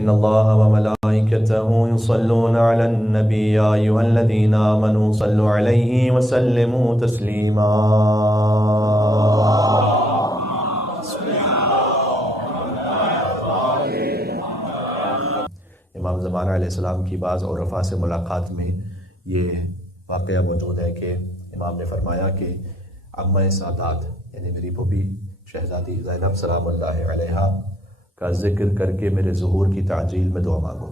إن الله وملائكته يصلون على النبي يا أيها الذين آمنوا صلوا عليه وسلموا تسليما. امام زمانہ علیہ السلام کی بعض عرفاء سے ملاقات میں یہ واقعہ موجود ہے کہ امام نے فرمایا کہ عمہ سادات یعنی میری پھوپھی شہزادی زینب سلام اللہ علیہا کا ذکر کر کے میرے ظہور کی تعجیل میں دعا مانگو،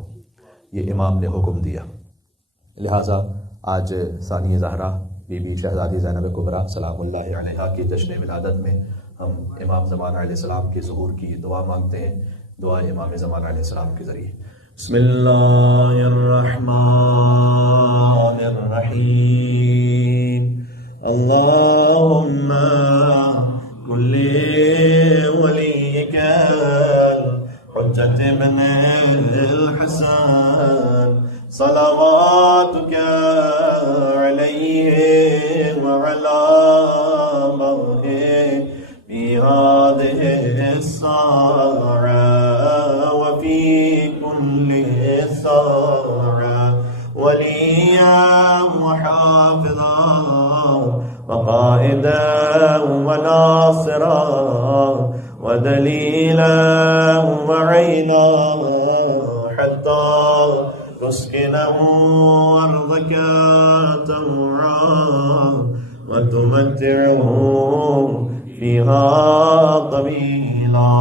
یہ امام نے حکم دیا۔ لہٰذا آج ثانی زہرا بی بی شہزادی زینب کبریٰ سلام اللہ علیہا کی جشن ولادت میں ہم امام زمانہ علیہ السلام کے ظہور کی دعا مانگتے ہیں، دعا امام زمانہ علیہ السلام کے ذریعے۔ بسم اللہ الرحمن الرحیم۔ اللہم کل ولیک حجت ابن الحسن صلواتک علیہ وعلا مہہ فی هذه الساعة وفي كل ساعة وليا وحافظا وقائدا وناصرا ودليلا وعينا حتى تسكنه أرضك طوعا وتمتعه فيها طويلا